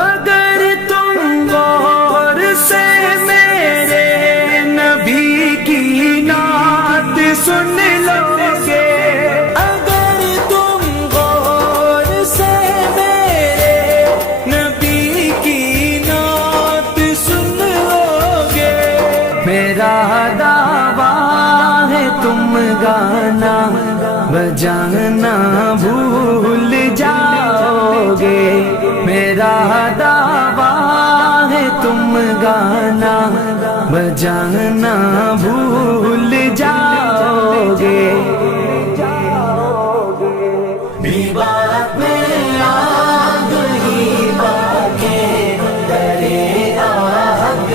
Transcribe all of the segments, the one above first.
اگر تم غور سے میرے نبی کی نعت سن لو گے، اگر تم غور سے میرے نبی کی نعت سن لو گے، میرا دعویٰ ہے تم گانا بجانا بھول جاؤ گے، میرا دعویٰ ہے تم گانا بجانا بھول جاؤ گے۔ بات میں آگ ہی باقی درے آگ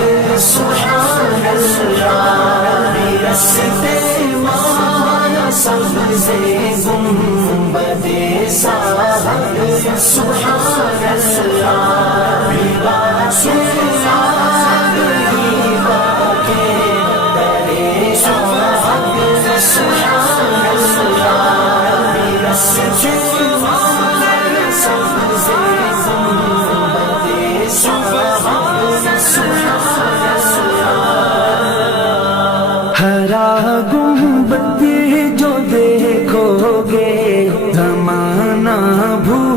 سبحان اللہ، رستے مانا سبزے گنبد ساحل سبحان اللہ، بات میں آگ ہی باقی درے آگ سبحان اللہ، رستے ہرا گنبد جو دیکھو گے زمانہ بھول